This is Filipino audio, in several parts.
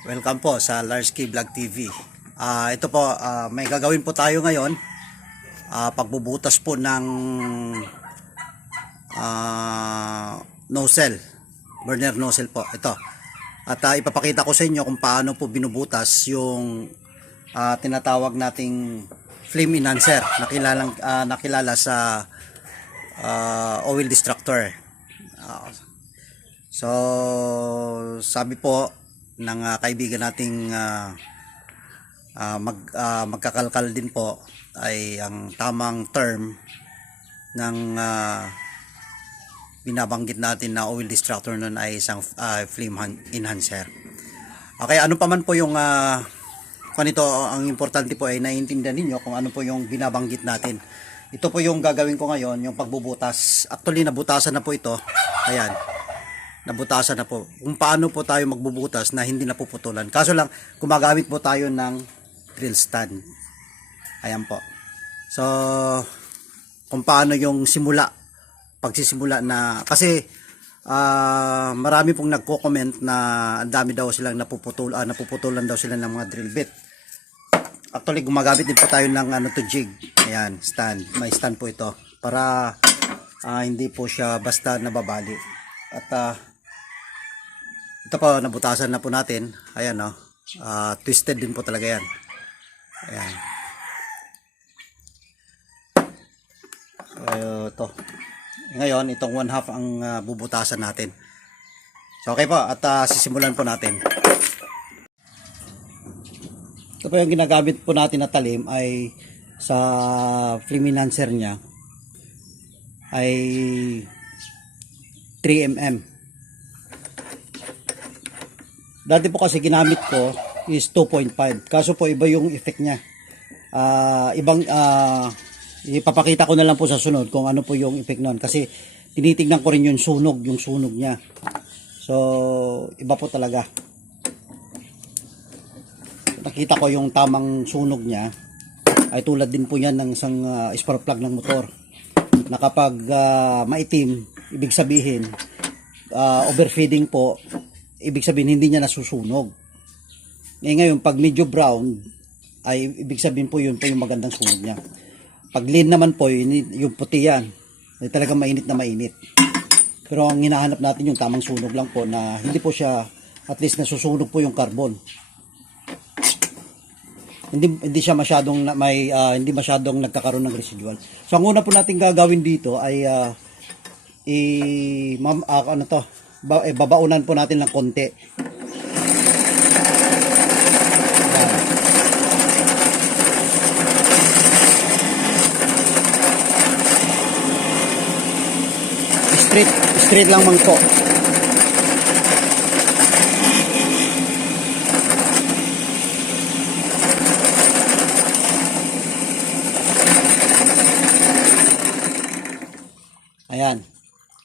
Welcome po sa Larsky Vlog TV. Ah, ito po, ah, may gagawin po tayo ngayon. Ah, pagbubutas po ng ah, nozzle. Burner nozzle po. Ito. At ah, ipapakita ko sa inyo kung paano po binubutas yung ah, tinatawag nating flame enhancer na kilalang, ah, nakilala sa ah, oil destructor. Ah, So, sabi po ng ah, kaibigan nating ah, ah, mag, ah, magkakalkal din po ay ang tamang term ng ah, binabanggit natin na oil destructor nun ay isang ah, flame han- enhancer. Okay, ano pa man po yung uh, kung ang importante po ay naiintindihan ninyo kung ano po yung binabanggit natin. Ito po yung gagawin ko ngayon, yung pagbubutas. Actually, nabutasan na po ito. Ayan nabutasan na po. Kung paano po tayo magbubutas na hindi napuputulan. Kaso lang, gumagamit po tayo ng drill stand. Ayan po. So, kung paano yung simula, pagsisimula na, kasi ah, marami pong nagko-comment na ang dami daw silang napuputul, ah, napuputulan daw sila ng mga drill bit. Actually, gumagamit din po tayo ng ano to jig. Ayan, stand. May stand po ito. Para ah, hindi po siya basta nababali. At ah, ito po, nabutasan na po natin. Ayan, no. Ah, twisted din po talaga yan. Ayan. So, ito. Ngayon, itong one half ang ah, bubutasan natin. So, okay po. At ah, sisimulan po natin. Ito po yung ginagamit po natin na talim ay sa flame enhancer niya ay 3mm. Dati po kasi ginamit ko is 2.5. Kaso po iba yung effect niya. Ah, ibang ah, ipapakita ko na lang po sa sunod kung ano po yung effect noon kasi tinitingnan ko rin yung sunog, yung sunog niya. So, iba po talaga. Nakita ko yung tamang sunog niya ay tulad din po yan ng isang ah, spark plug ng motor na kapag ah, maitim, ibig sabihin ah, overfeeding po, ibig sabihin hindi niya nasusunog. Eh ngayon, pag medyo brown, ay ibig sabihin po yun po yung magandang sunog niya. Pag lean naman po, yun, yung puti yan, ay talagang mainit na mainit. Pero ang hinahanap natin yung tamang sunog lang po na hindi po siya at least nasusunog po yung carbon. Hindi hindi siya masyadong may ah, hindi masyadong nagkakaroon ng residual. So ang una po natin gagawin dito ay ah, i mam, ah, ano to, eh, babaunan po natin ng konti. Straight, straight lang man po. Ayan.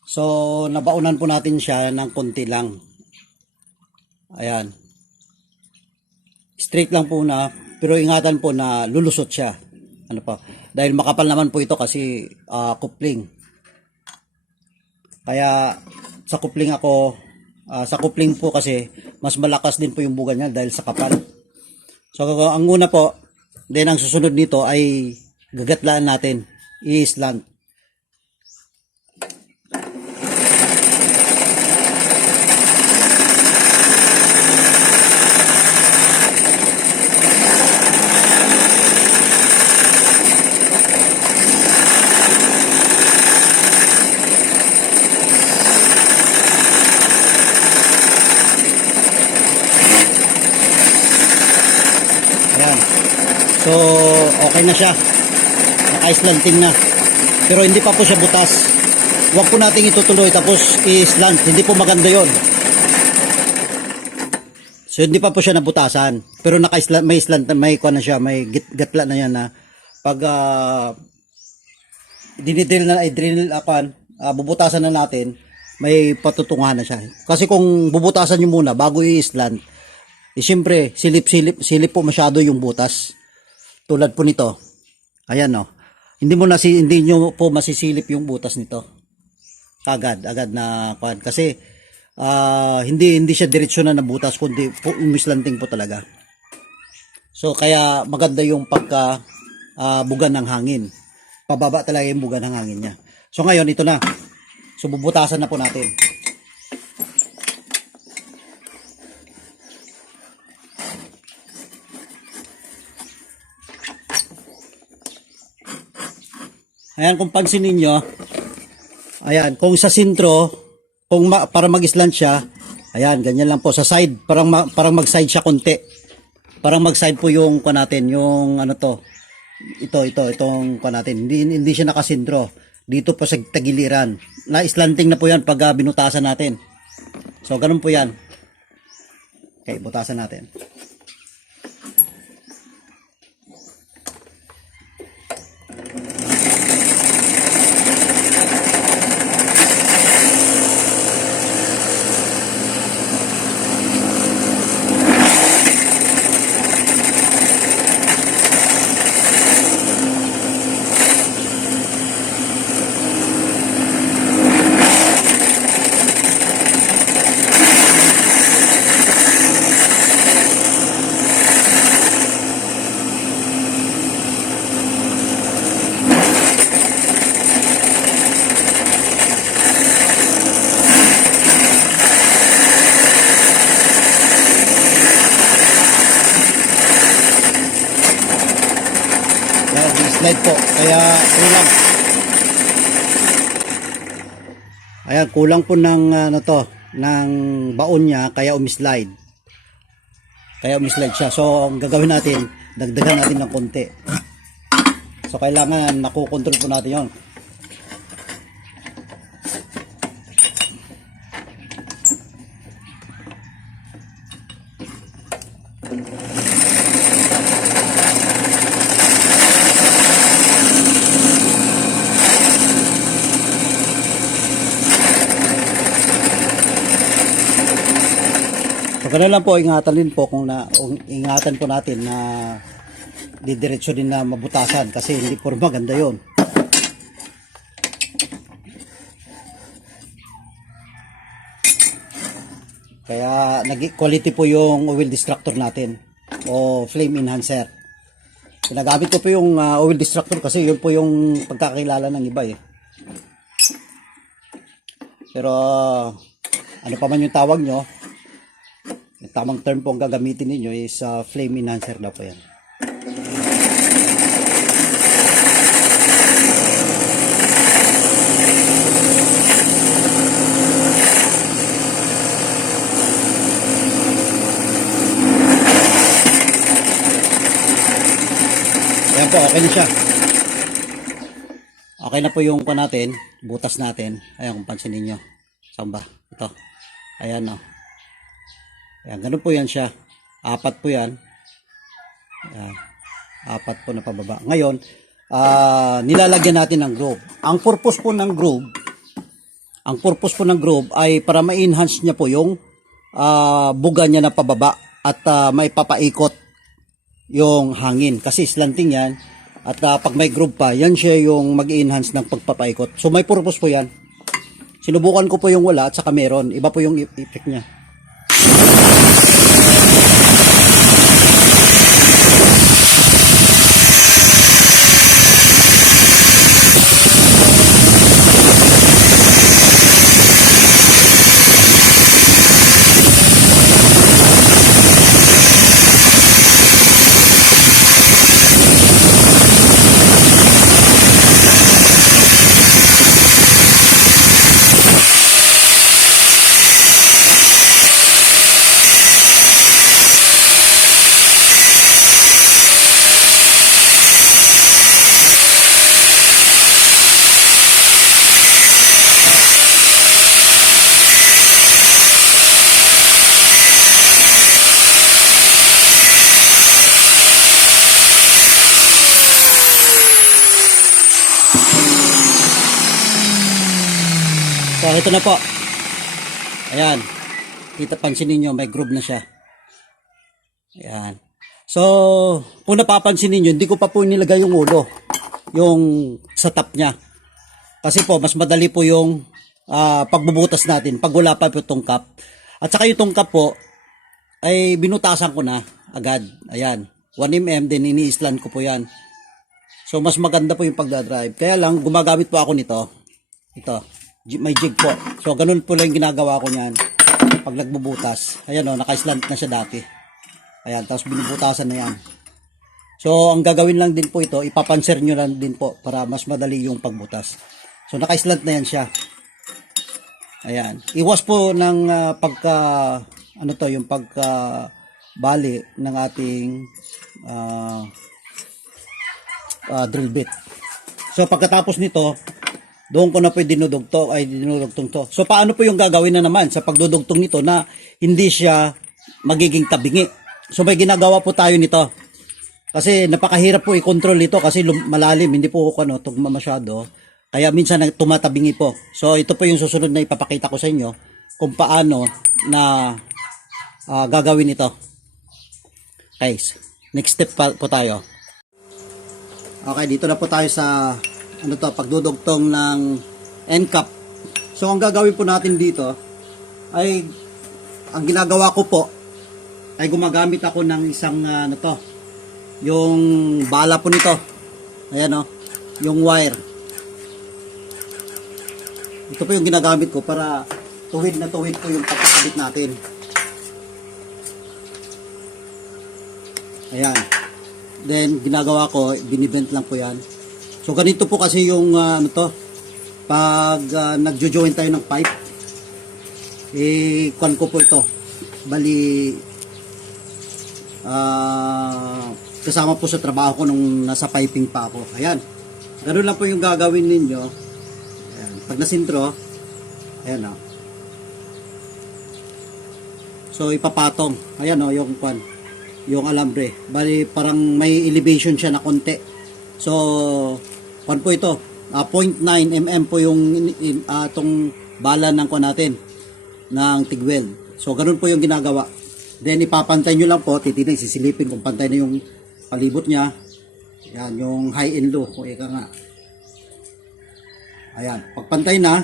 So, nabaunan po natin siya ng konti lang. Ayan. Straight lang po na, pero ingatan po na lulusot siya. Ano pa? Dahil makapal naman po ito kasi ah, coupling. Kaya sa coupling ako, ah, sa coupling po kasi mas malakas din po yung buga niya dahil sa kapal. So, ang una po, then ang susunod nito ay gagatlaan natin. I-slant. Ayan. So, okay na siya. Naka-slanting na. Pero hindi pa po siya butas. Huwag po nating itutuloy tapos i-slant. Hindi po maganda yon. So, hindi pa po siya nabutasan. Pero naka may slant, may kuha na siya, may git, gatla na yan na pag uh, dinidrill na, ay drill, apan, ah, bubutasan na natin, may patutungahan na siya. Kasi kung bubutasan nyo muna bago i-slant, eh, siyempre, silip-silip, silip po masyado yung butas. Tulad po nito. Ayan, no. Hindi mo na hindi nyo po masisilip yung butas nito. Agad, agad na kwan. Kasi, ah, hindi hindi siya diretsyo na nabutas kundi pu- umislanting po talaga. So kaya maganda yung pagka ah, bugan ng hangin. Pababa talaga yung bugan ng hangin niya. So ngayon ito na. So bubutasan na po natin. Ayan, kung pansinin nyo, ayan, kung sa sintro, kung ma- para mag-slant siya, ayan, ganyan lang po. Sa side, parang, ma- parang mag-side siya konti. Parang mag-side po yung kwa natin, yung ano to, ito, ito, itong kwa natin. Hindi, hindi siya nakasintro. Dito po sa tagiliran. Na-slanting na po yan pag ah, binutasan natin. So, ganun po yan. Okay, butasan natin. Ayan, slide po. Kaya kulang. Ayan, kulang po ng ano to, ng baon niya kaya umislide. Kaya umislide siya. So, ang gagawin natin, dagdagan natin ng konti. So, kailangan nakukontrol po natin yon. Ganun lang po, ingatan din po kung na, ingatan po natin na didiretso din na mabutasan kasi hindi po maganda yon. Kaya nag quality po yung oil distractor natin o flame enhancer. Ginagamit ko po yung ah, oil distractor kasi yun po yung pagkakilala ng iba eh. Pero ah, ano pa man yung tawag nyo, tamang term po ang gagamitin ninyo is ah, flame enhancer daw po yan. Ayan po, okay na siya. Okay na po yung pa natin, butas natin. Ayan kung pansinin nyo. Saan? Ito. Ayan o. Ayan, ganun po yan siya. Apat po yan. Ayan. Apat po na pababa. Ngayon, ah nilalagyan natin ng groove. Ang purpose po ng groove, ang purpose po ng groove ay para ma-enhance niya po yung ah, buga niya na pababa at ah, may papaikot yung hangin kasi slanting yan at ah, pag may groove pa yan siya yung mag-enhance ng pagpapaikot so may purpose po yan sinubukan ko po yung wala at saka meron iba po yung e- effect niya So, ito na po. Ayan. Kita pansinin nyo, may groove na siya. Ayan. So, kung napapansin ninyo, hindi ko pa po nilagay yung ulo. Yung sa top niya. Kasi po, mas madali po yung ah, pagbubutas natin pag wala pa po itong cup. At saka yung cup po ay binutasan ko na agad. Ayan. 1mm din iniislan ko po yan. So mas maganda po yung pagdadrive. Kaya lang gumagamit po ako nito. Ito. May jig po. So ganun po lang ginagawa ko niyan. Pag nagbubutas. Ayan o, naka-slant na siya dati. Ayan, tapos binubutasan na yan. So ang gagawin lang din po ito, ipapanser nyo lang din po para mas madali yung pagbutas. So naka-slant na yan siya. Ayan. Iwas po ng ah, pagka ano to, yung pagka bali ng ating ah, ah, drill bit. So pagkatapos nito, doon ko na po dinudugtong ay dinudugtong to. So paano po yung gagawin na naman sa pagdudugtong nito na hindi siya magiging tabingi. So may ginagawa po tayo nito. Kasi napakahirap po i-control ito kasi malalim, hindi po ako ano, tugma masyado. Kaya minsan tumatabingi po. So ito po yung susunod na ipapakita ko sa inyo kung paano na ah, gagawin ito. Guys, next step po tayo. Okay, dito na po tayo sa ano to, pagdudugtong ng end cap. So ang gagawin po natin dito ay ang ginagawa ko po ay gumagamit ako ng isang ah, ano to, yung bala po nito. Ayan o, yung wire. Ito po yung ginagamit ko para tuwid na tuwid po yung pagkakabit natin. Ayan. Then, ginagawa ko, binibent lang po yan. So, ganito po kasi yung, ah, ano to, pag uh, nagjo-join tayo ng pipe, eh, kwan ko po ito. Bali, ah, kasama po sa trabaho ko nung nasa piping pa ako. Ayan. Ganun lang po yung gagawin ninyo. Ayan. Pag nasintro, ayan o. So, ipapatong. Ayan o, yung kwan yung alambre. Bali, parang may elevation siya na konti. So, kwan po ito. Ah, 0.9 mm po yung tong bala ng kwan natin ng tigweld. So, ganun po yung ginagawa. Then, ipapantay nyo lang po. Titignan, sisilipin kung pantay na yung palibot niya. Yan, yung high and low. Kung ika nga. Ayan. Pagpantay na,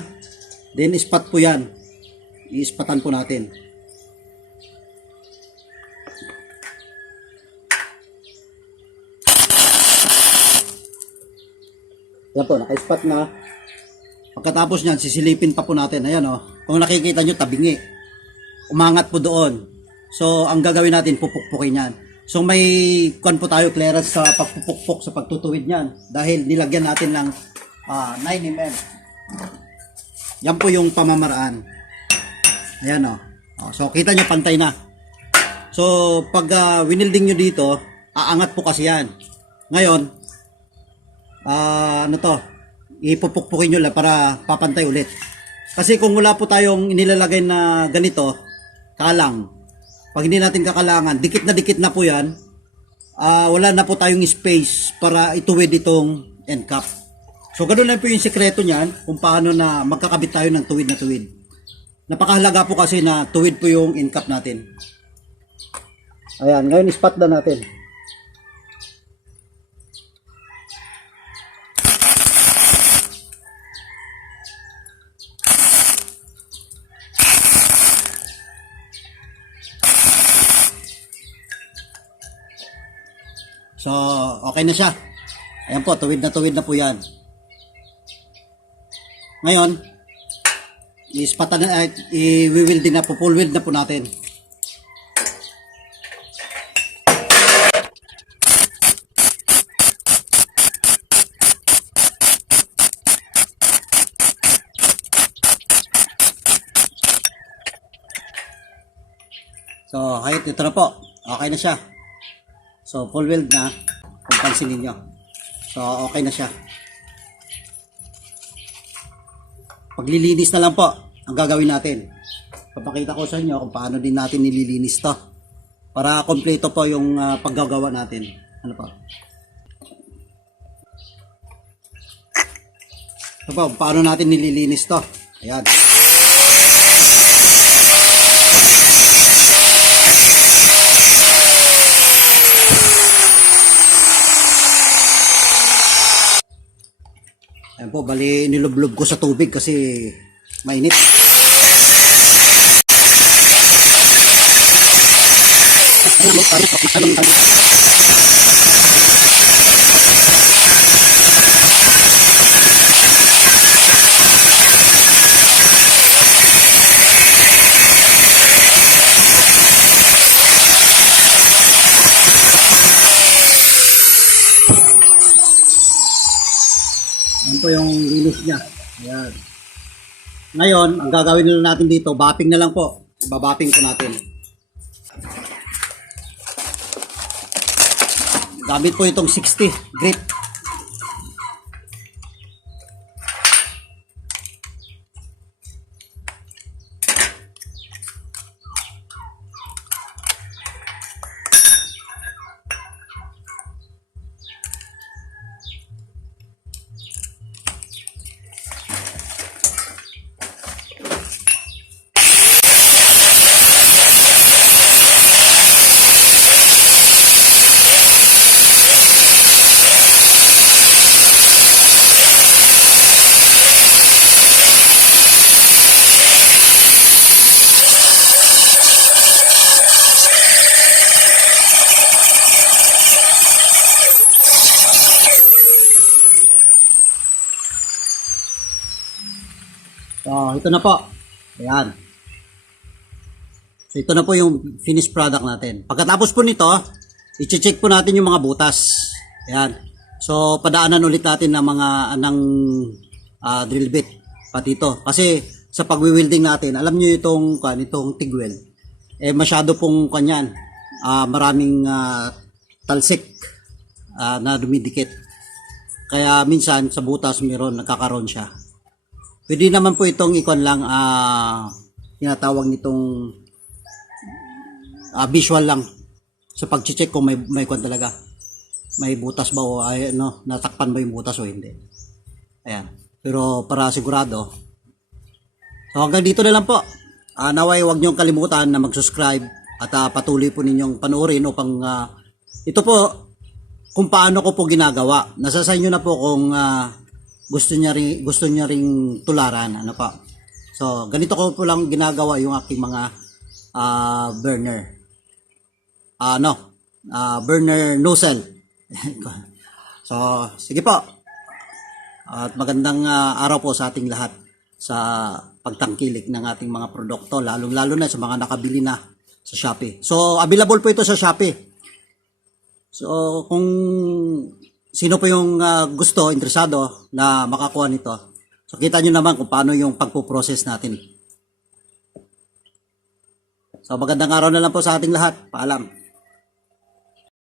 then ispat po yan. Iispatan po natin. Yan po, naka-spot na. Pagkatapos niyan, sisilipin pa po natin. Ayan o. Kung nakikita nyo, tabingi. Umangat po doon. So, ang gagawin natin, pupukpukin yan. So, may kwan po tayo clearance sa pagpupukpok sa pagtutuwid niyan. Dahil nilagyan natin ng ah, 9 mm. Yan po yung pamamaraan. Ayan o. Oh, so, kita nyo, pantay na. So, pag ah, winilding nyo dito, aangat po kasi yan. Ngayon, ah ano to, ipupukpukin nyo lang para papantay ulit. Kasi kung wala po tayong inilalagay na ganito, kalang, pag hindi natin kakalangan, dikit na dikit na po yan, ah wala na po tayong space para ituwid itong end cap. So ganun lang po yung sikreto niyan kung paano na magkakabit tayo ng tuwid na tuwid. Napakahalaga po kasi na tuwid po yung end cap natin. Ayan, ngayon spot na natin. Na siya. Ayan po, tuwid na tuwid na po yan. Ngayon, ispatan na, uh, i-wield na po, full wield na po natin. So, height, ito na po. Okay na siya. So, full weld na. Kung pansinin nyo. So, okay na siya. Paglilinis na lang po ang gagawin natin. Papakita ko sa inyo kung paano din natin nililinis to. Para kompleto po yung ah, paggagawa natin. Ano po? Ito po, paano natin nililinis to. Ayan. Ayan po, bali nilublob ko sa tubig kasi Mainit. Yan po yung linis niya. Ayan. Ngayon, ang gagawin nila natin dito, bapping na lang po. Babapping po natin. Gamit po itong 60 grip. So, ito na po. Ayan. So, ito na po yung finished product natin. Pagkatapos po nito, i-check po natin yung mga butas. Ayan. So, padaanan ulit natin ng mga ng ah, drill bit pati ito. Kasi sa pagwi-welding natin, alam niyo itong kan itong TIG weld. Eh masyado pong kanyan. ah, maraming ah, talsik ah, na dumidikit. Kaya minsan sa butas meron nagkakaroon siya. Pwede naman po itong ikon lang ah tinatawag nitong ah, visual lang sa pag-check kung may may ikon talaga. May butas ba o ay ano, natakpan ba yung butas o hindi. Ayan. Pero para sigurado. So hanggang dito na lang po. Ah, naway huwag niyong kalimutan na mag-subscribe at ah, patuloy po ninyong panoorin upang ah, ito po kung paano ko po ginagawa. Nasa sa inyo na po kung ah, gusto niya ring gusto niya ring tularan ano pa. So, ganito ko po lang ginagawa yung aking mga ah, burner. Ano? Ah, burner nozzle. so, sige po. At magandang ah, araw po sa ating lahat sa pagtangkilik ng ating mga produkto, lalong-lalo na sa mga nakabili na sa Shopee. So, available po ito sa Shopee. So, kung sino po yung ah, gusto, interesado na makakuha nito, so kita nyo naman kung paano yung pagpo-process natin. So, magandang araw na lang po sa ating lahat. Paalam.